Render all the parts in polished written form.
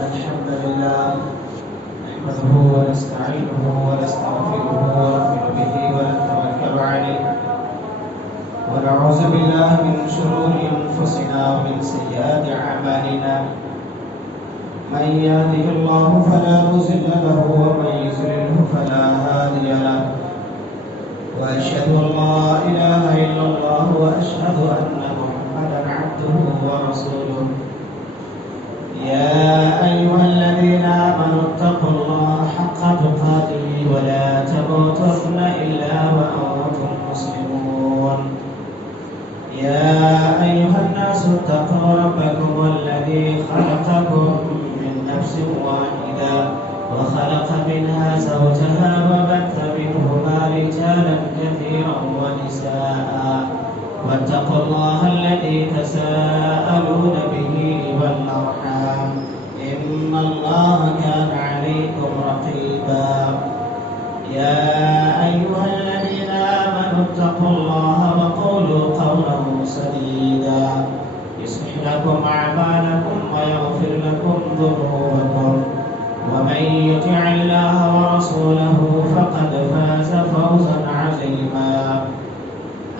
الحمد لله نحمده ونستعينه ونستغفره ونؤمن به ونتوكل عليه ونعوذ بالله من شرور أنفسنا ومن سيئات أعمالنا من يهده الله فلا مضل له ومن يضلل فلا هادي له وأشهد أن لا إله إلا الله وأشهد أن محمدا عبده ورسوله يا أيها الذين آمنوا اتقوا الله حق تقاته ولا تموتن إلا وأنتم مسلمون يا أيها الناس اتقوا ربكم الذي خلقكم من نفس واحدة وخلق منها زوجها وبث منهما رجالا كثيرا ونساء واتقوا الله الذي تساءلون به والأرحام إن الله كان عليكم رقيبا يا أيها الذين آمنوا اتقوا الله وقولوا قولا سديدا يصلح لكم أعمالكم ويغفر لكم ذنوبكم ومن يطع الله ورسوله فقد فاز فوزا عظيما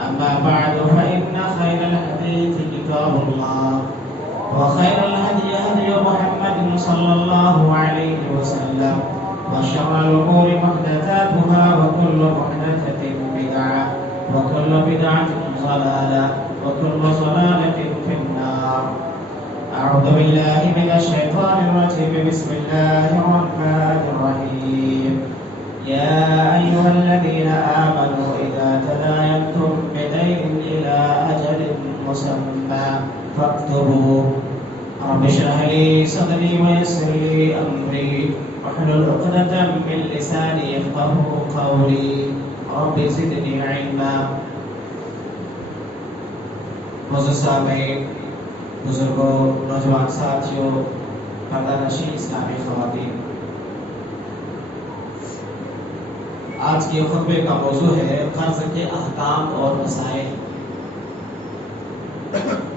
أما بعد فإن خير الحديث كتاب الله وخير الهدي هدي محمد صلى الله عليه وسلم وشر الأمور محدثاتها وكل محدثة بدعة وكل بدعة ضلالة وكل ضلالة في النار. أعوذ بالله من الشيطان الرجيم. بسم الله الرحمن الرحيم. يا أيها الذين آمنوا إذا تداينتم بدين إلى أجل مسمى فاكتبوه. رب اشرح لي صدري ويسر لي أمري واحلل عقدة من لساني يفقهوا قولي رب زدني علما. معزز سامعین، بزرگوں، نوجوان ساتھیوں، پردہ نشین اسلامی خواتین، آج کے خطبے کا موضوع ہے قرض کے احکام اور مسائل۔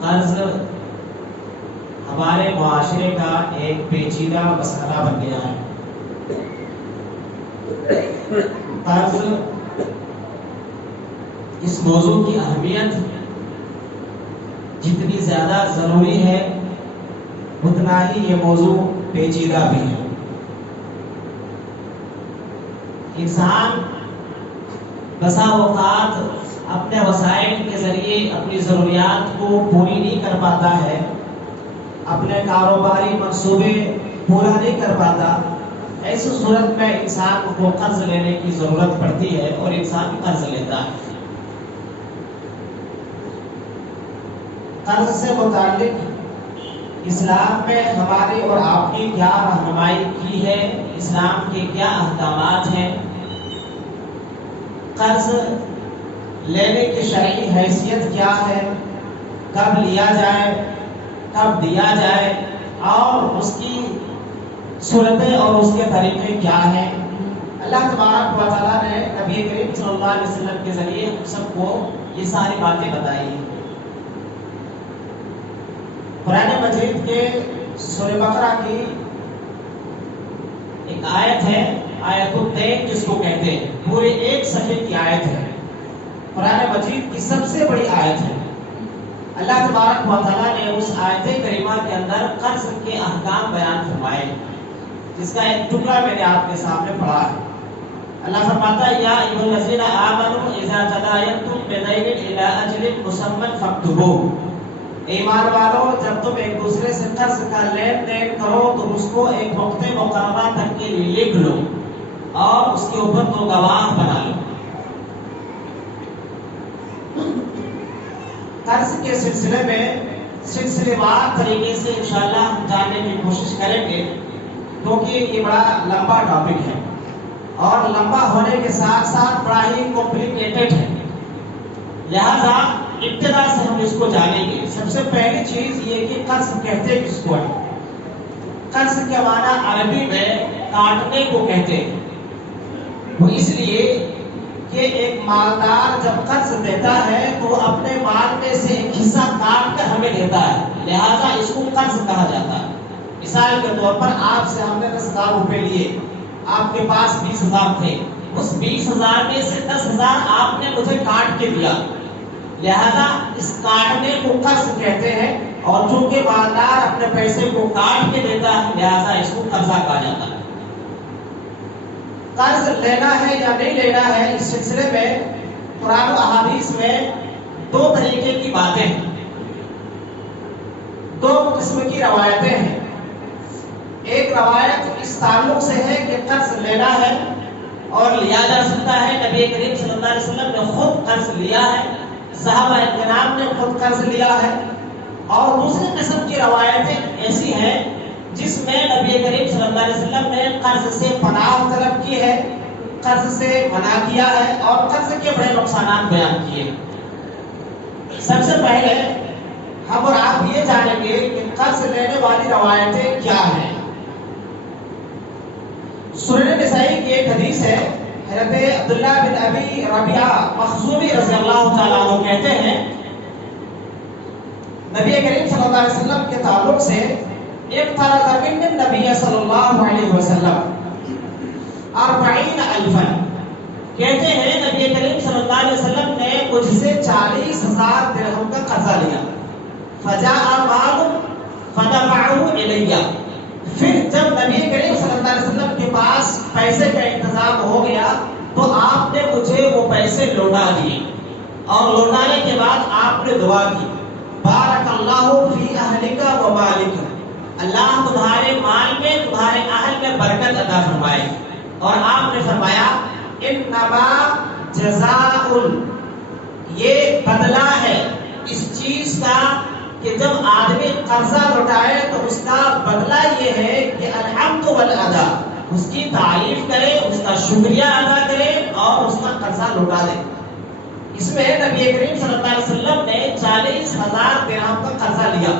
قرض ہمارے معاشرے کا ایک پیچیدہ مسئلہ بن گیا ہے۔ قرض اس موضوع کی اہمیت جتنی زیادہ ضروری ہے اتنا ہی یہ موضوع پیچیدہ بھی ہے۔ انسان بسا اوقات اپنے وسائل کے ذریعے اپنی ضروریات کو پوری نہیں کر پاتا ہے، اپنے کاروباری منصوبے پورا نہیں کر پاتا۔ ایسی صورت میں انسان کو قرض لینے کی ضرورت پڑتی ہے اور انسان قرض لیتا ہے۔ قرض سے متعلق اسلام میں ہماری اور آپ کی کیا رہنمائی کی ہے، اسلام کے کیا احکامات ہیں، قرض لینے کی شرعی حیثیت کیا ہے، کب لیا جائے، کب دیا جائے، اور اس کی صورتیں اور اس کے طریقے کیا ہیں۔ اللہ تبارک و تعالیٰ نے نبی کریم صلی اللہ علیہ وسلم کے ذریعے ہم سب کو یہ ساری باتیں بتائی ہیں۔ قرآن مجید کے سورہ بقرہ کی ایک آیت ہے، آیت الدین جس کو کہتے ہیں، پورے ایک صفحے کی آیت ہے، قرآن مجید کی سب سے بڑی آیت ہے۔ اللہ تبارک و تعالیٰ نے اس آیت کریمہ کے اندر قرض کے احکام بیان فرمائے، جس کا ایک ٹکڑا میں نے آپ کے سامنے پڑھا ہے۔ اللہ فرماتا ہے یا ایھا الذین آمنوا اذا تداینتم بدین الی اجل مسمى فاکتبوہ۔ ایمان والو، جب تم ایک دوسرے سے قرض کا لین دین کرو تو اس کو ایک وقت مقررہ تک کے لیے لکھ لو اور اس کے اوپر دو گواہ بنا لو۔ قرض کے سلسلے میں سلسلے وار طریقے سے انشاءاللہ ہم جاننے کی کوشش کریں گے، کیونکہ یہ بڑا لمبا ٹاپک ہے اور لمبا ہونے کے ساتھ ساتھ بڑا ہی کمپلیکیٹڈ ہے، لہذا ابتدا سے ہم اس کو جانیں گے۔ سب سے پہلی چیز یہ کہ قرض کہتے کس کو ہے؟ قرض کے معنی عربی میں کاٹنے کو کہتے ہیں۔ وہ اس لیے کہ ایک مالدار جب قرض دیتا ہے تو اپنے مال میں سے ایک حصہ کاٹ کر ہمیں دیتا ہے، لہذا اس کو قرض کہا جاتا ہے۔ مثال کے طور پر آپ سے ہم نے 10,000 روپے لیے، آپ کے پاس 20,000 تھے، اس 20,000 میں سے 10,000 آپ نے مجھے کاٹ کے دیا، لہذا اس کاٹنے کو قرض کہتے ہیں، اور چونکہ مالدار اپنے پیسے کو کاٹ کے دیتا ہے لہذا اس کو قرضہ کہا جاتا ہے۔ قرض لینا ہے یا نہیں لینا ہے، اس سلسلے میں قرآن و احادیث میں دو طریقے کی باتیں ہیں، دو قسم کی روایتیں ہیں۔ ایک روایت اس تعلق سے ہے کہ قرض لینا ہے اور لیا جا سکتا ہے، نبی کریم صلی اللہ علیہ وسلم نے خود قرض لیا ہے، صحابہ کرام نے خود قرض لیا ہے۔ اور دوسری قسم کی روایتیں ایسی ہیں جس میں نبی کریم صلی اللہ علیہ وسلم نے قرض سے پناہ طلب کی ہے، قرض سے منع کیا ہے اور قرض کے بڑے نقصانات بیان کیے۔ سب سے پہلے ہم اور آپ یہ جانیں گے کہ قرض لینے والی روایتیں کیا ہیں۔ سنن نسائی کی ایک حدیث ہے، حضرت عبداللہ بن ابی ربیعہ مخزومی رضی اللہ تعالیٰ عنہ کہتے ہیں نبی کریم صلی اللہ علیہ وسلم کے تعلق سے اقترض من النبی صلی اللہ علیہ وسلم 40,000، کہتے ہیں نبی کریم صلی اللہ علیہ وسلم نے مجھ سے 40,000 درہم کا قرضہ لیا، فجاء مال فدفعه الیہ، پھر جب نبی کریم صلی اللہ علیہ وسلم کے پاس پیسے کا انتظام ہو گیا تو آپ نے مجھے وہ پیسے لوٹا دیے، اور لوٹانے کے بعد آپ نے دعا کی، بارک اللہ فی اہلک و مالک، اللہ تمہارے مال میں تمہارے اہل میں برکت عطا فرمائے، اور آپ نے فرمایا انما جزاء، یہ بدلہ ہے اس چیز کا کہ جب آدمی قرضہ لوٹائے تو اس کا بدلہ یہ ہے کہ الحمد والادا، اس کی تعریف کرے، اس کا شکریہ ادا کرے اور اس کا قرضہ لوٹا دے۔ اس میں نبی کریم صلی اللہ علیہ وسلم نے 40,000 درہم کا قرضہ لیا،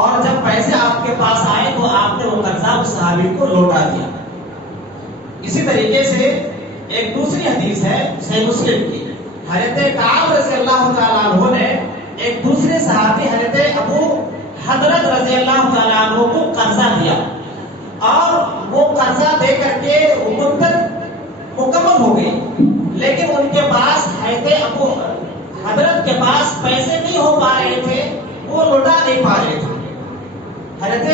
اور جب پیسے آپ کے پاس آئے تو آپ نے وہ قرضہ اس صحابی کو لوٹا دیا۔ اسی طریقے سے ایک دوسری حدیث ہے صحیح مسلم کی، حضرت کعب رضی اللہ تعالیٰ عنہ نے ایک دوسرے صحابی حضرت ابو حضرت رضی اللہ تعالیٰ عنہ کو قرضہ دیا، اور وہ قرضہ دے کر کے مدت مکمل ہو گئی، لیکن ان کے پاس حضرت ابو حضرت کے پاس پیسے نہیں ہو پا رہے تھے، وہ لوٹا نہیں پا رہے تھے۔ حضرت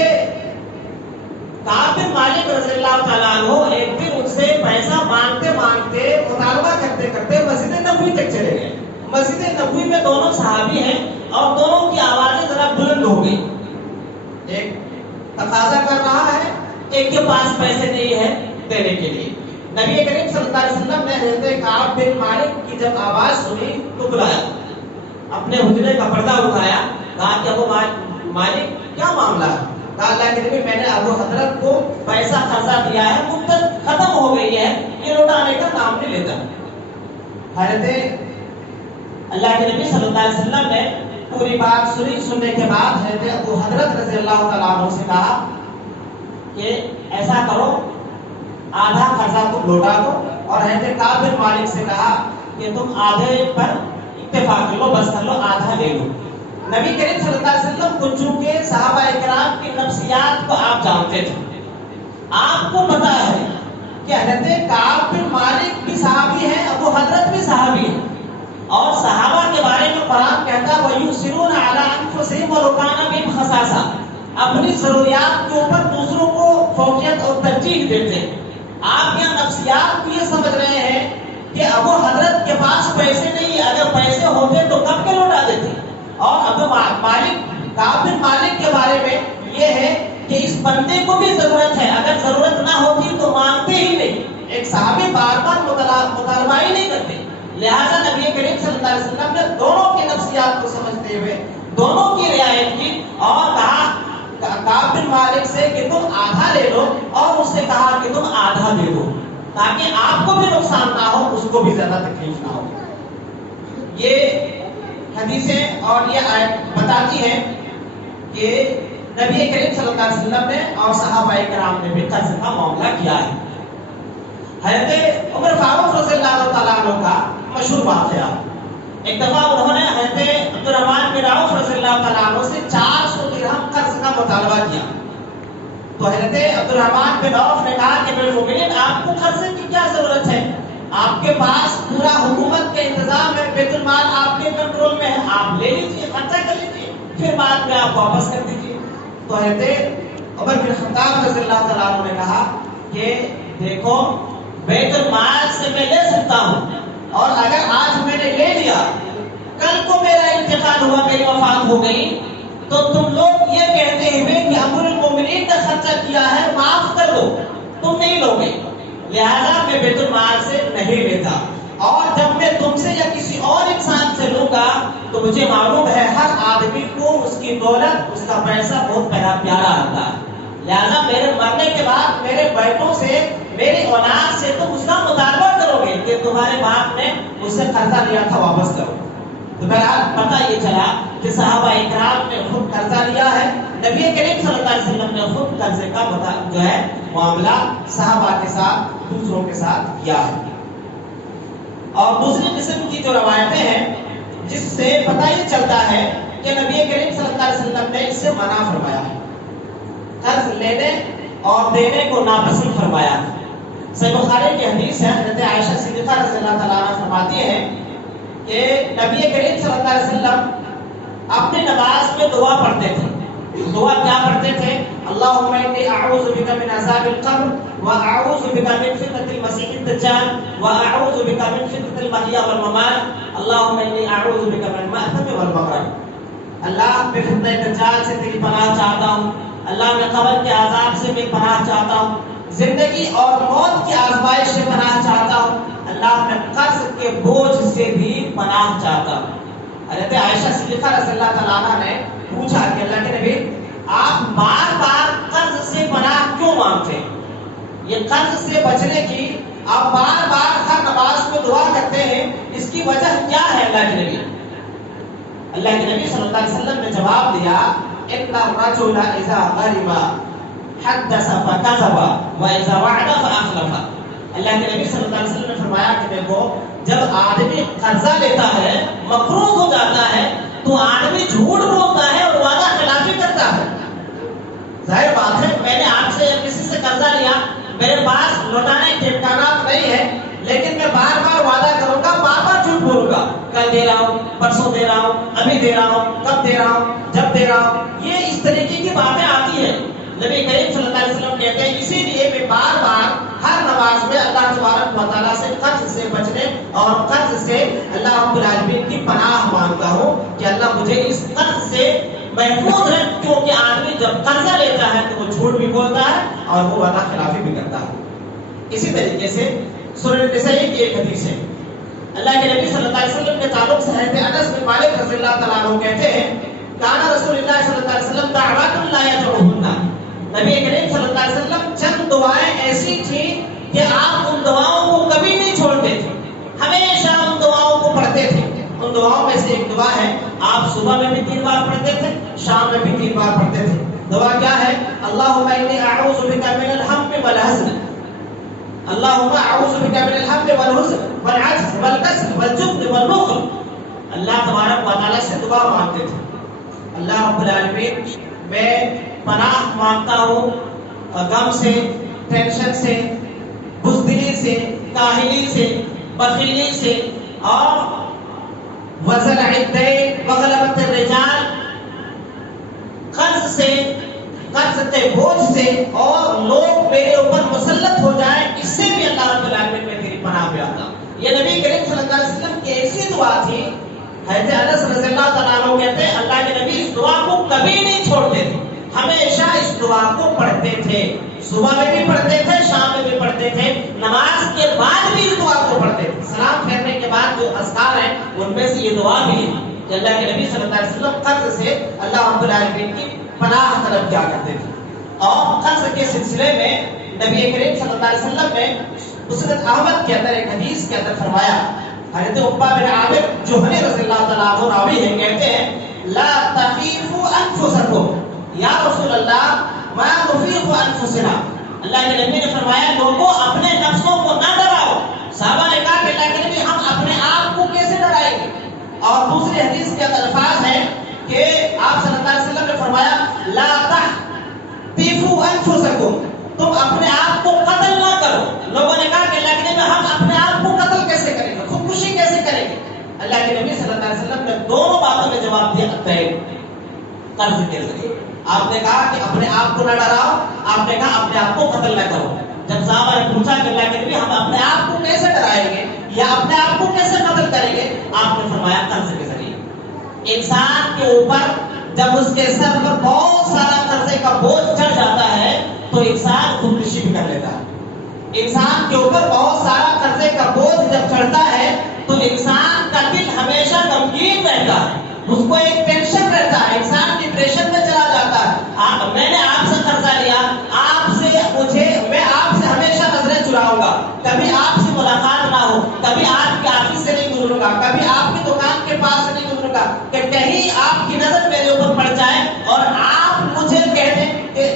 کعب بن مالک رضی اللہ تعالیٰ عنہ ایک دن ان سے پیسہ مانگتے مانگتے مطالبہ کرتے کرتے مسجد نبوی تک چلے گئے۔ مسجد نبوی میں دونوں صحابی ہیں اور دونوں کی آوازیں ذرا بلند ہو گئی، ایک تقاضا کر رہا ہے، ایک کے پاس پیسے نہیں ہے دینے کے لیے۔ نبی کریم صلی اللہ علیہ وسلم نے حضرت کعب بن مالک کی جب آواز سنی تو بلایا، اپنے حجرے کا پردہ اٹھایا، کہا کہ ابو مالک کیا معاملہ ہے؟ کہا اللہ کے نبی میں نے ابو حضرت کو پیسہ قرضہ دیا ہے، مدت ختم ہو گئی ہے، یہ لوٹانے کا نام نہیں لیتا۔ حضرت اللہ کے نبی صلی اللہ علیہ وسلم نے پوری بات سننے کے بعد حضرت ابو حضرت رضی اللہ تعالیٰ عنہ سے کہا کہ ایسا کرو، آدھا قرضہ تم لوٹا دو، اور حضرت کعب بن مالک سے کہا کہ تم آدھے پر اتفاق کر لو، بس کر لو، آدھا لے لو۔ نبی کریم صلی اللہ علیہ وسلم کو چونکہ صحابہ اکرام کی نفسیات کو آپ جانتے تھے، آپ کو پتا ہے کہ حضرت کعب بن مالک بھی صحابی ہیں، ابو حضرت بھی صحابی ہیں، اور صحابہ کے بارے میں قرآن کہتا ہے وَيُؤْثِرُونَ عَلَىٰ أَنفُسِهِمْ وَلَوْ كَانَ بِهِمْ خَصَاصَةٌ، اپنی ضروریات کے اوپر دوسروں کو فوقیت اور ترجیح دیتے ہیں۔ آپ یہاں نفسیات یہ سمجھ رہے ہیں کہ ابو حضرت کے پاس پیسے نہیں، اگر پیسے ہوتے تو کب کے لوٹا دیتے، اور ابو مالک کعب بن مالک کے بارے میں یہ ہے کہ اس بندے کو بھی ضرورت ہے، اگر ضرورت نہ ہوتی تو مانگتے ہی نہیں، ایک صحابی بار بار مطالبہ ہی نہیں کرتے۔ لہذا نبی کریم صلی اللہ علیہ وسلم نے دونوں کی نفسیات کو سمجھتے ہوئے دونوں کی رعایت کی، اور کہا کعب بن مالک سے کہ تم آدھا لے لو، اور اس سے کہا کہ تم آدھا دے دو، تاکہ آپ کو بھی نقصان نہ ہو، اس کو بھی زیادہ تکلیف نہ ہو۔ یہ حدیثیں اور یہ آیت بتاتی ہیں کہ نبی کریم صلی اللہ علیہ وسلم نے اور صحابہ کرام نے بھی قرض کا معاملہ کیا ہے۔ حضرت عمر فاروق رضی اللہ تعالیٰ عنہ کا مشہور واقعہ، ایک دفعہ انہوں نے حضرت عبد الرحمن بن عوف رضی اللہ تعالیٰ عنہ سے 400 درہم قرض کا مطالبہ کیا، تو حضرت عبد الرحمن بن عوف نے کہا کہ میرے مومنین آپ کو قرضے کی کیا ضرورت ہے؟ آپ کے پاس پورا حکومت کا انتظام ہے، بیت المال آپ کے کنٹرول میں ہے، آپ لے لیجیے، خرچہ کر لیجیے، پھر بعد میں آپ واپس کر دیجیے۔ تو حضرت عمر بن خطاب رضی اللہ تعالیٰ عنہ نے کہا کہ دیکھو بیت المال سے میں لے سکتا ہوں، اور اگر آج میں نے لے لیا، کل کو میرا انتقال ہوا، میری وفات ہو گئی، تو تم لوگ یہ کہتے ہوئے کہ امیر المومنین نے خرچہ کیا ہے، معاف کر دو، تم نہیں لو گے، لہذا میں بیت المال سے نہیں لیتا۔ اور جب میں تم سے یا کسی اور انسان سے لوں گا تو مجھے معلوم ہے ہر آدمی کو اس کی دولت، اس کا پیسہ بہت پیارا آتا ہے، لہذا میرے مرنے کے بعد میرے بیٹوں سے، میری اولاد سے تم اس کا مطالبہ کرو گے کہ تمہارے باپ نے مجھ سے قرضہ لیا تھا، واپس کرو۔ تو بہرحال پتہ یہ چلا کہ صحابہ اکرام نے خود قرضہ لیا ہے، نبی کریم صلی اللہ علیہ وسلم نے خود قرضے کا جو ہے معاملہ صحابہ کے ساتھ، دوسروں کے ساتھ کیا ہے۔ اور دوسری قسم کی جو روایتیں ہیں جس سے پتہ یہ چلتا ہے کہ نبی کریم صلی اللہ علیہ وسلم نے اس سے منع فرمایا ہے، قرض لینے اور دینے کو ناپسند فرمایا ہے۔ صحیح بخاری کی حدیث ہے، حضرت عائشہ صدیقہ رضی اللہ تعالیٰ عنہ فرماتی ہیں کہ نبی کریم صلی اللہ علیہ وسلم اپنی نماز میں دعا پڑھتے تھے۔ دعا کیا پڑھتے تھے؟ اللہم انی اعوذ بک من عذاب القبر واعوذ بک من فتنة المسیح الدجال واعوذ بک من فتنة المحیا والممات اللہم انی اعوذ بک من المأثم والمغرم۔ اللہ میں فتنہ دجال سے تیری پناہ چاہتا ہوں، اللہ میں قبر کے عذاب سے میں پناہ چاہتا ہوں، زندگی اور موت کی آزمائش سے پناہ چاہتا ہوں، اللہ میں قرض کے بوجھ سے بھی پناہ چاہتا ہوں۔ حضرت عائشہ صدیقہ رضی اللہ تعالیٰ عنہ نے پوچھا کہ اللہ کے نبی آپ بار بار قرض سے پناہ کیوں مانگتے ہیں؟ یہ قرض سے بچنے کی آپ بار بار ہر نماز میں دعا کرتے ہیں، اس کی وجہ کیا ہے اللہ کے نبی؟ اللہ کے نبی صلی اللہ علیہ وسلم نے جواب دیا ان الرجل اذا غرم حدث فكذب واذا وعد فاخلف۔ اللہ کے نبی صلی اللہ علیہ وسلم نے فرمایا کہ دیکھو جب آدمی قرضہ لیتا ہے، مقروض ہو جاتا ہے، تو آدمی جھوٹ بولتا ہے اور وعدہ خلافی کرتا ہے۔ ظاہر بات ہے میں نے آپ سے کسی سے قرضہ لیا، میرے پاس لوٹانے کے امکانات نہیں ہے، لیکن میں بار بار وعدہ کروں گا، بار بار جھوٹ بولوں گا، کل دے رہا ہوں، پرسوں دے رہا ہوں، ابھی دے رہا ہوں، کب دے رہا ہوں، جب دے رہا ہوں، یہ اس طریقے کی باتیں آتی ہیں۔ نبی کریم صلی اللہ علیہ وسلم کہتے ہیں اسی لیے میں بار بار ہر نماز میں اللہ تبارک و تعالیٰ سے قرض سے بچنے اور قرض سے اللہ رب العالمین کی پناہ مانگتا ہوں کہ اللہ مجھے اس قرض سے محفوظ ہے، کیونکہ آدمی جب قرضہ لیتا ہے تو وہ جھوٹ بھی بولتا ہے اور وہ وعدہ خلافی بھی کرتا ہے۔ اسی طریقے سے سورہ نساء کی ایک حدیث ہے، اللہ کے نبی صلی اللہ علیہ وسلم کے تعلق سے حضرت انس بن مالک رضی اللہ تعالیٰ عنہ کہتے ہیں کان رسول اللہ صلی اللہ علیہ وسلم دعوات لا يدعوهن۔ نبی کریم صلی اللہ علیہ وسلم چند دعائیں ایسی تھیں کہ آپ ان دعاؤں کو کبھی نہیں چھوڑتے تھے، ہمیشہ ان دعاؤں کو پڑھتے تھے۔ ان دعاؤں میں سے ایک دعا ہے، آپ صبح میں بھی 3 بار پڑھتے تھے، شام میں بھی 3 بار پڑھتے تھے۔ دعا کیا ہے؟ اللہم انی اعوذ بک من الہم والحزن، اللہم اعوذ بک من الہم والحزن والعجز والکسل والجبن والبخل۔ اللہ تبارک و تعالیٰ سے دعا مانگتے تھے، اللہ رب العالمین میں پناہ مانگتا ہوں غم سے، ٹینشن سے، بزدلی سے، کاہلی سے، بخیلی سے، اور وزن الدین وغلبۃ الرجال، قرض سے، قرض کے بوجھ سے، اور لوگ میرے اوپر مسلط ہو جائیں، اس سے بھی اللہ رب العالمین میں تیری پناہ پہ آتا ہوں۔ یہ نبی کریم صلی اللہ علیہ وسلم کی ایسی دعا تھی، حضرت انس رضی اللہ تعالیٰ عنہ کہتے ہیں اللہ کے نبی اس دعا کو کبھی نہیں چھوڑتے تھے، ہمیشہ اس دعا کو پڑھتے تھے، صبح میں بھی پڑھتے تھے، شام میں بھی پڑھتے تھے، نماز کے بعد بھی اس دعا کو پڑھتے تھے۔ سلام پھیرنے کے بعد جو اذکار ہیں ان میں سے یہ دعا بھی ہے کہ اللہ کے نبی صلی اللہ علیہ وسلم قرض سے اللہ رب العالمین کی پناہ طلب کیا کرتے تھے۔ اور قرض کے سلسلے میں نبی کریم صلی اللہ علیہ وسلم نے مسند احمد کے اندر ایک حدیث کے اندر فرمایا، حضرت عقبہ بن عامر جوہنی رضی اللہ تعالیٰ عنہ راوی ہیں، کہتے ہیں لا تخیفوا انفسکم یا رسول اللہ ما نخیف انفسنا۔ اللہ کے نبی نے فرمایا لوگوں اپنے نفسوں کو نہ ڈراؤ۔ صحابہ نے کہا کہ اللہ کے نبی ہم اپنے آپ کو کیسے ڈرائیں گے؟ اور دوسری حدیث کے اندر الفاظ ہیں کہ آپ صلی اللہ علیہ وسلم نے فرمایا لا تحتفوا انفسکم تم اپنے آپ کو قتل نہ کرو. لوگوں نے کہا کہ اللہ کے نبی ہم اپنے آپ کو قتل کیسے کریں گے, خودکشی کیسے کریں گے؟ اللہ کے نبی صلی اللہ علیہ وسلم نے دونوں باتوں میں جواب دیا, قرض کے ذریعے. آپ نے کہا کہ اپنے آپ کو نہ ڈراؤ, آپ نے کہا اپنے آپ کو قتل نہ کرو. جب صحابہ نے پوچھا کہ اللہ کے نبی ہم اپنے آپ کو کیسے ڈرائیں گے یا اپنے آپ کو کیسے قتل کریں گے, آپ نے فرمایا قرض کے ذریعے. انسان کے اوپر جب اس کے سر پر بہت سارا قرضے کا بوجھ چڑھ جاتا ہے تو انسان خودکشی بھی کر لیتا ہے. انسان کے اوپر بہت سارا قرضے کا بوجھ جب چڑھتا ہے تو انسان کا دل ہمیشہ غمگین رہتا ہے, اس کو ایک ٹینشن رہتا ہے, انسان ڈپریشن میں چلا جاتا ہے. میں نے آپ سے قرضہ لیا, میں آپ سے ہمیشہ نظریں چراؤں گا, کبھی آپ سے ملاقات نہ ہو, کبھی آپ کے آفس سے نہیں گزروں گا, کبھی آپ کی دکان کے پاس سے نہیں گزروں گا, کہ کہیں آپ کی نظر میرے اوپر پڑ جائے اور آپ مجھے کہہ دیں کہ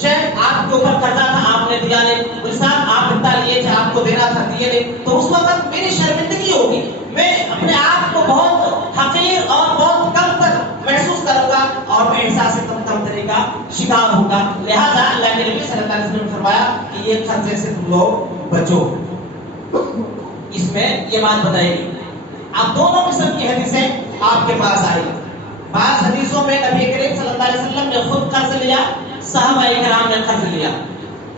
شاید آپ کے اوپر قرضہ تھا آپ نے دیا نہیں, صاحب آپ اتنا لیے تھے آپ کو دینا تھا دیے نہیں, تو اس وقت میری شرمندگی ہوگی, میں اپنے آپ کو بہت حقیر اور بہت کم تک محسوس کروں گا اور میں احساس کمتری کا شکار ہوں گا. لہذا اللہ کے نبی صلی اللہ علیہ وسلم نے فرمایا کہ یہ قرضے سے تم لوگ بچو. اس میں یہ بات بتائی گئی. اب دونوں قسم کی حدیثیں آپ کے پاس آئی. بعض حدیثوں میں نبی کریم صلی اللہ علیہ وسلم نے خود قرض لیا, صحابہ کرام نے قرض لیا,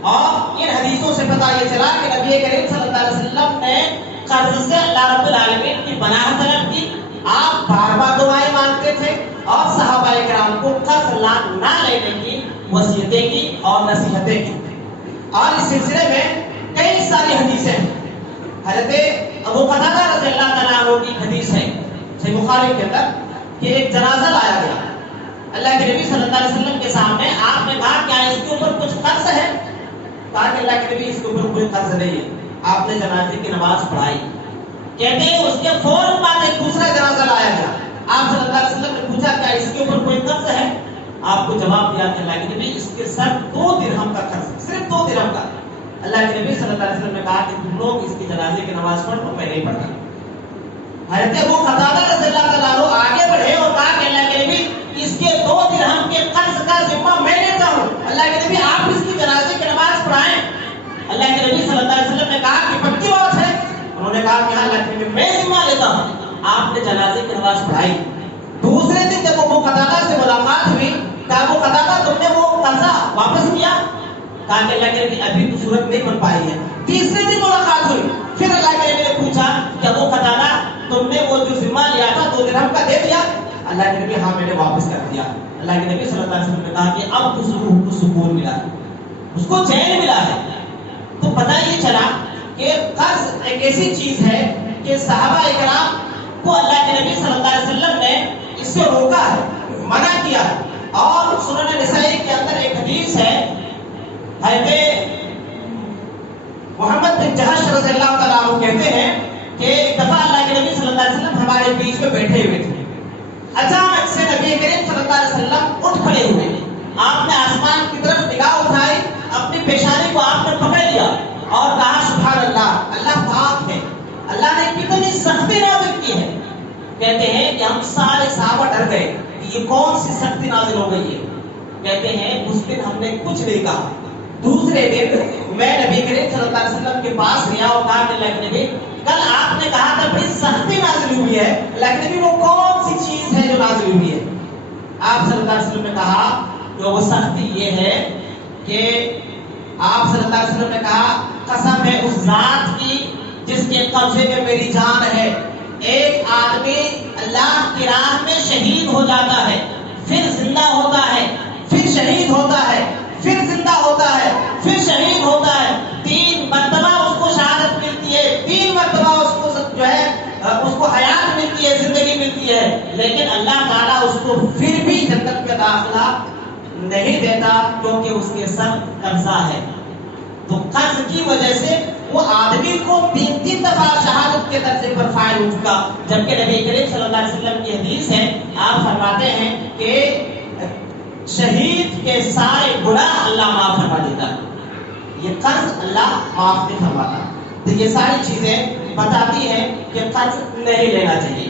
اور ان حدیثوں سے پتہ یہ چلا کہ نبی کریم صلی اللہ علیہ وسلم نے قرض سے اللہ رب العالمین کی پناہ طلب کی. آپ بار بار دعائیں مانگتے تھے اور صحابہ کرام کو قرض نہ لینے کی وصیتیں کی اور نصیحتیں کی. اور اس سلسلے میں کئی ساری حدیثیں ہیں. حضرت ابو قتادہ رضی اللہ تعالیٰ عنہ کی حدیث ہے صحیح بخاری کے اندر کہ ایک جنازہ لایا گیا اللہ کے نبی صلی اللہ علیہ وسلم کے سامنے. آپ نے کہا کیا اس کے اوپر کچھ قرض ہے؟ کہا کہ اللہ کے نبی اس کے اوپر کوئی قرض نہیں ہے. آپ نے جنازے کی نماز پڑھائی. کہتے ہیں اس کے فوراً بعد ایک دوسرا جنازہ لایا گیا. آپ صلی اللہ علیہ وسلم نے پوچھا کیا اس کے اوپر کوئی قرض ہے؟ آپ کو جواب دیا کہ اللہ کے نبی اس کے سر 2 درہم کا قرض ہے, صرف 2 درہم کا. اللہ کے نبی صلی اللہ علیہ وسلم نے کہا کہ تم لوگ اس کی جنازے کی نماز پڑھ لو, میں نہیں پڑھتا. حضرت ابو قتادہ رضی اللہ تعالیٰ عنہ آگے بڑھے اور کہا کہ اللہ کے نبی اس کے 2 درہم کے قرض کا ذمہ میں لیتا ہوں. اللہ کے نبی آپ اس کی جنازے کی نماز پڑھائیں. اللہ کے نبی صلی اللہ علیہ وسلم نے کہا کہ پکی بات ہے. انہوں نے کہا کہ ہاں اللہ کے نبی میں ذمہ لیتا ہوں. آپ نے جنازے کی نماز پڑھائی. دوسرے دن جب ابو قتادہ سے ملاقات ہوئی, کہا ابو قتادہ تم نے وہ قرضہ واپس کیا؟ کہا کہ اللہ کے نبی ابھی تو صورت نہیں بن پائی ہے. تیسرے دن ملاقات ہوئی, پھر اللہ کے نبی نے پوچھا کہ ابو قتادہ تم نے وہ جو ذمہ لیا تھا 2 درہم کا دے دیا؟ اللہ کے نبی ہاں میں نے واپس کر دیا. اللہ کے نبی صلی اللہ علیہ وسلم نے کہا کہ اب تو روح کو سکون ملا, اس کو چین ملا ہے. تو پتہ یہ چلا کہ قرض ایک ایسی چیز ہے کہ صحابہ کرام کو اللہ کے نبی صلی اللہ علیہ وسلم نے اس سے روکا ہے, منع کیا. اور سنن نسائی کے اندر ایک حدیث ہے, حضرت محمد بن جہش رضی اللہ تعالیٰ عنہ کہتے ہیں کہ ایک دفعہ اللہ کے نبی صلی اللہ علیہ وسلم ہمارے بیچ میں بیٹھے ہوئے تھے. اچانک سے نبی کریم صلی اللہ علیہ وسلم اٹھ کھڑے ہوئے. آپ نے آسمان کی طرف نگاہ اٹھائی, اپنی پیشانی کو آپ نے پکڑ لیا اور کہا سبحان اللہ, اللہ پاک ہے, اللہ نے کتنی سختی نازل کی ہے. کہتے ہیں کہ ہم سارے صحابہ ڈر گئے کہ یہ کون سی سختی نازل ہو گئی ہے. کہتے ہیں اس دن ہم نے کچھ نہیں کہا. دوسرے دن میں نبی کریم صلی اللہ علیہ وسلم کے پاس گیا اور کہا کہ اللہ کے نبی کل آپ نے کہا تھا بڑی سختی نازل ہوئی ہے, اللہ کے نبی وہ کون سی چیز ہے جو نازل ہوئی ہے؟ آپ صلی اللہ علیہ وسلم نے کہا کہ وہ سختی یہ ہے کہ آپ صلی اللہ علیہ وسلم نے کہا قسم ہے اس ذات کی جس کے قبضے میں میری جان ہے, ایک آدمی اللہ کی راہ میں شہید ہو جاتا ہے, پھر زندہ ہوتا ہے, پھر شہید ہوتا ہے, پھر زندہ ہوتا ہے, پھر شہید ہوتا ہے. 3 مرتبہ اس کو شہادت ملتی ہے, 3 مرتبہ اس کو جو ہے اس کو حیات ملتی ہے, زندگی ملتی ہے, لیکن اللہ تعالیٰ اس کو پھر بھی جنت میں داخلہ نہیں دیتا کیونکہ اس کے سر قرضہ ہے. تو قرض کی وجہ سے وہ آدمی کو 3 دفعہ شہادت کے درجے پر فائل ہو چکا. جبکہ نبی کریم صلی اللہ علیہ وسلم کی حدیث ہے, آپ فرماتے ہیں کہ شہید کے سارے گناہ اللہ معاف فرما دیتا ہے, یہ قرض اللہ معاف نہیں فرماتا. تو یہ ساری چیزیں بتاتی ہیں کہ قرض نہیں لینا چاہیے.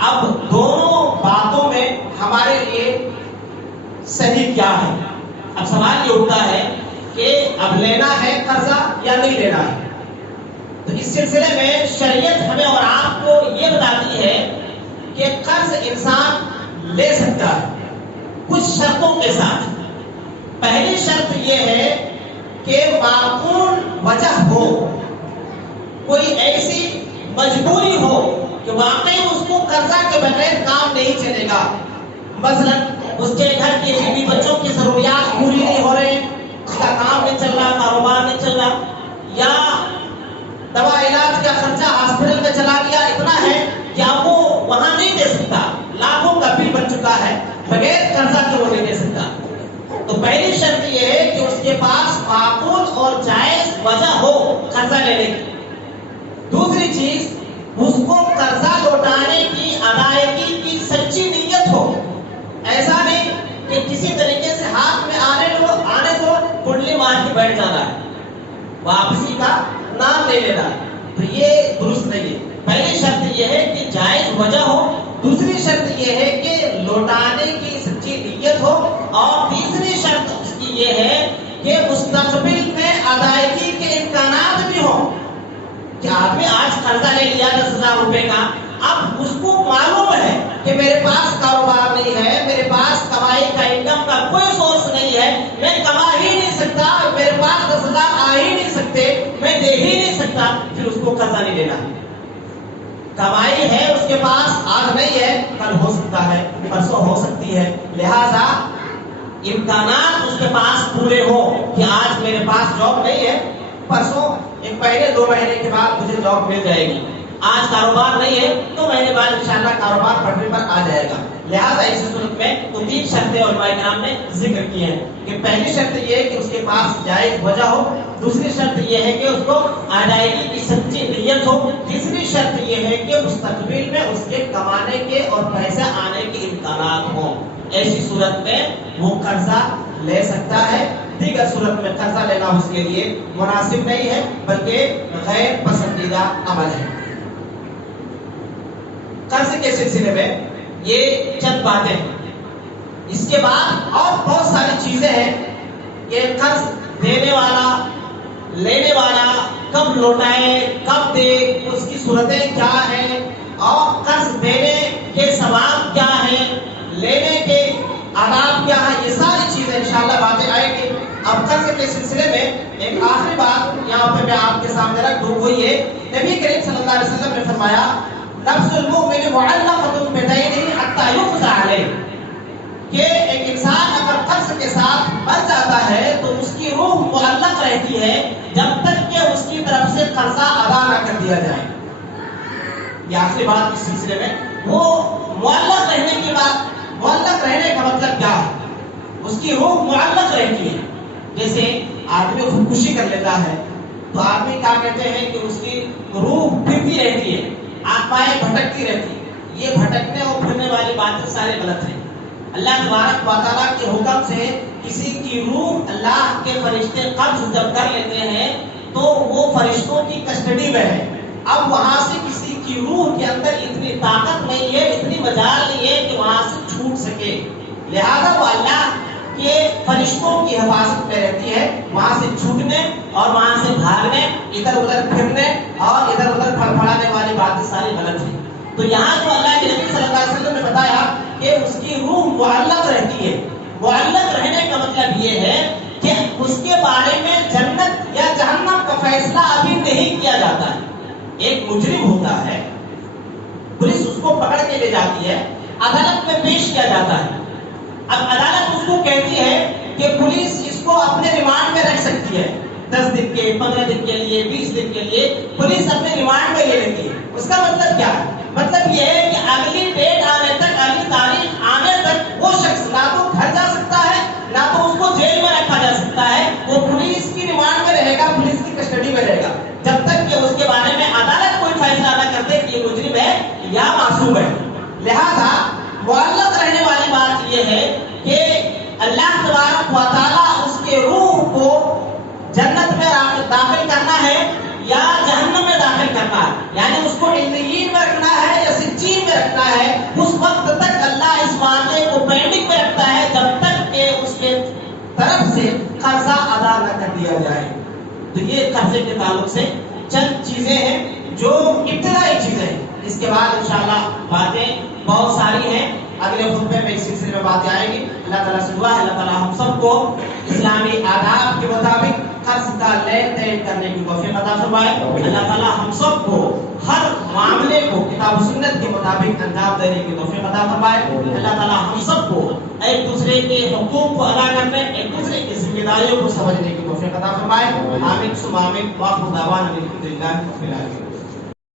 اب دونوں باتوں میں ہمارے لیے صحیح کیا ہے؟ اب سوال یہ اٹھتا ہے لینا ہے قرضہ یا نہیں لینا ہے. تو اس سلسلے میں شریعت ہمیں اور آپ کو یہ بتاتی ہے کہ قرض انسان لے سکتا ہے کچھ شرطوں کے ساتھ. پہلی شرط یہ ہے کہ معقول وجہ ہو، کوئی ایسی مجبوری ہو کہ واقعی اس کو قرضہ کے بغیر کام نہیں چلے گا. مثلا اس کے گھر کے بیوی بچوں کی ضروریات پوری نہیں ہو رہے، اس کا کام نہیں چل رہا، کاروبار نہیں چل رہا، یا دوا علاج کا خرچہ ہاسپٹل میں چلا گیا اتنا ہے کہ اب وہ وہاں نہیں دے سکتا، لاکھوں کا بل بن چکا ہے، بغیر قرضہ کے وہ نہیں دے سکتا. تو پہلی شرط یہ ہے کہ اس کے پاس معقول اور جائز وجہ ہو قرضہ لینے کی. دوسری چیز، اس کو قرضہ لوٹانے کی ادائیگی کی سچی نیت ہو. ایسا نہیں کہ کسی طریقے سے ہاتھ میں آنے دو کنڈلی مار کے بیٹھ جانا ہے، واپسی کا نام نہیں لینا. تو یہ درست نہیں ہے. پہلی شرط یہ ہے کہ جائز وجہ ہو، دوسری شرط یہ ہے کہ لوٹانے کی سچی نیت ہو، اور تیسری شرط اس کی یہ ہے کہ مستقبل میں ادائیگی کے امکانات بھی ہوں. کہ آدمی آج قرضہ لے لیا 10,000 روپے کا، اب اس کو معلوم ہے کہ میرے پاس کاروبار نہیں ہے، میرے پاس کمائی کا انکم کا کوئی سورس نہیں ہے، میں کما ہی نہیں سکتا، میرے پاس 10,000 آ ہی نہیں سکتے، میں دے ہی نہیں سکتا، پھر اس کو قرضہ نہیں لینا. کمائی ہے اس کے پاس، آج نہیں ہے کل ہو سکتا ہے، پرسوں ہو سکتی ہے، لہذا امکانات اس کے پاس پورے ہو کہ آج میرے پاس جاب نہیں ہے، پرسوں 1 مہینے 2 مہینے کے بعد مجھے جاب مل جائے گی. آج کاروبار نہیں ہے 2 مہینے بعد انشاءاللہ کاروبار پڑھنے پر آ جائے گا. لہذا ایسی صورت میں تو 3 شرطیں علماء کرام نے ذکر کی ہیں کہ پہلی شرط یہ ہے کہ اس کے پاس جائز وجہ ہو، دوسری شرط یہ ہے کہ اس کو ادائیگی کی سچی نیت ہو، تیسری شرط یہ ہے کہ مستقبل میں اس کے کمانے کے اور پیسے آنے کے امکانات ہوں. ایسی صورت میں وہ قرضہ لے سکتا ہے. دیگر صورت میں قرضہ لینا اس کے لیے مناسب نہیں ہے بلکہ غیر پسندیدہ عمل ہے. قرض کے سلسلے میں یہ چند باتیں ہیں. اس کے بعد اور بہت ساری چیزیں ہیں کہ قرض دینے والا لینے والا کب لوٹائے کب دے، اس کی صورتیں کیا ہیں، اور قرض دینے کے ثواب کیا ہیں، لینے کے آداب کیا ہیں، یہ ساری چیزیں انشاءاللہ باتیں آئیں گی. اب قرض کے سلسلے میں ایک آخری بات یہاں پہ میں آپ کے سامنے رکھ دوں، وہ یہ نبی کریم صلی اللہ علیہ وسلم نے فرمایا نفس المؤمن معلقۃ بدینہ حتی یقضى علیہ، کہ ایک انسان اگر قرض کے ساتھ مر جاتا ہے تو اس کی روح معلق رہتی ہے جب تک کہ اس کی طرف سے قرضہ ادا نہ کر دیا جائے. یہ آخری بات اس سلسلے میں، وہ معلق رہنے کی بات، معلق رہنے کا مطلب کیا ہے؟ اس کی روح معلق رہتی ہے. جیسے آدمی خودکشی کر لیتا ہے تو آدمی کیا کہتے ہیں کہ اس کی روح پھرتی رہتی ہے، آتمائیں بھٹکتی رہتی ہے. یہ بھٹکنے اور پھرنے والی باتیں سارے غلط ہیں. اللہ تبارک و تعالیٰ کے حکم سے کسی کی روح اللہ کے فرشتے قبض جب کر لیتے ہیں تو وہ فرشتوں کی کسٹڈی میں ہے. اب وہاں سے کسی کی روح کے اندر اتنی طاقت نہیں ہے، اتنی مجال نہیں ہے کہ وہاں سے چھوٹ سکے. لہذا وہ اللہ کے فرشتوں کی حفاظت میں رہتی ہے. وہاں سے چھوٹنے اور وہاں سے بھاگنے، ادھر ادھر پھرنے اور ادھر ادھر پھڑپڑانے والی باتیں ساری غلط ہیں. تو یہاں جو اللہ کے نبی صلی اللہ علیہ وسلم نے بتایا کہ اس کی روح معلق رہتی ہے. معلق رہنے کا مطلب یہ ہے کہ اس کے بارے میں جنت یا جہنم کا فیصلہ ابھی نہیں کیا جاتا ہے. ایک مجرم ہوتا ہے، پولیس اس کو پکڑ کے لے جاتی ہے، عدالت میں پیش کیا جاتا ہے. اب عدالت اس کو کہتی ہے کہ پولیس اس کو اپنے ریمانڈ میں رکھ سکتی ہے 10 دن کے، 15 دن کے لیے، 20 دن کے لیے پولیس اپنے ریمانڈ میں لے لیتی ہے. اس کا مطلب کیا ہے؟ مطلب یہ ہے کہ اگلی ڈیٹ آنے تک، اگلی تاریخ آنے تک وہ شخص نہ تو گھر جا سکتا ہے نہ تو اس کو جیل میں رکھا جا سکتا ہے. وہ پولیس کی ریمانڈ میں رہے گا، پولیس کی کسٹڈی میں رہے گا جب تک کہ اس کے بارے میں عدالت کوئی فیصلہ نہ کرتے کہ یہ مجرم ہے یا معصوم ہے. لہذا معلق رہنے والی بات یہ ہے کہ اللہ تبارک و تعالیٰ اس کے روح کو جنت میں داخل کرنا ہے یا جہنم میں داخل کرنا ہے، یعنی اس کو علیین میں رکھنا ہے یا سجین میں رکھنا ہے. اس وقت تک اللہ اس معاملے کو پینڈنگ میں رکھتا ہے جب تک کہ اس کے طرف سے قرضہ ادا ادا کر دیا جائے. تو یہ قرضے کے تعلق سے چند چیزیں ہیں جو ابتدائی چیزیں ہیں. اس کے بعد انشاءاللہ باتیں بہت ساری ہیں. اگلے خطبے میں اس سلسلے میں باتیں آئیں گی. اللہ تعالیٰ سے دعا ہے اللہ تعالیٰ ہم سب کو اسلامی آداب کے مطابق قرض کا لین دین کرنے کی توفیق عطا فرمائے. اللہ تعالیٰ ہم سب کو ہر معاملے کو کتاب و سنت کے مطابق انجام دینے کی توفیق عطا فرمائے. اللہ تعالیٰ ہم سب کو ایک دوسرے کے حقوق کو ادا کرنے, ایک دوسرے کی ذمہ داریوں کو سمجھنے کی توفیق عطا فرمائے. آمین ثم آمین. واخر دعوانا الحمد للہ رب العالمین.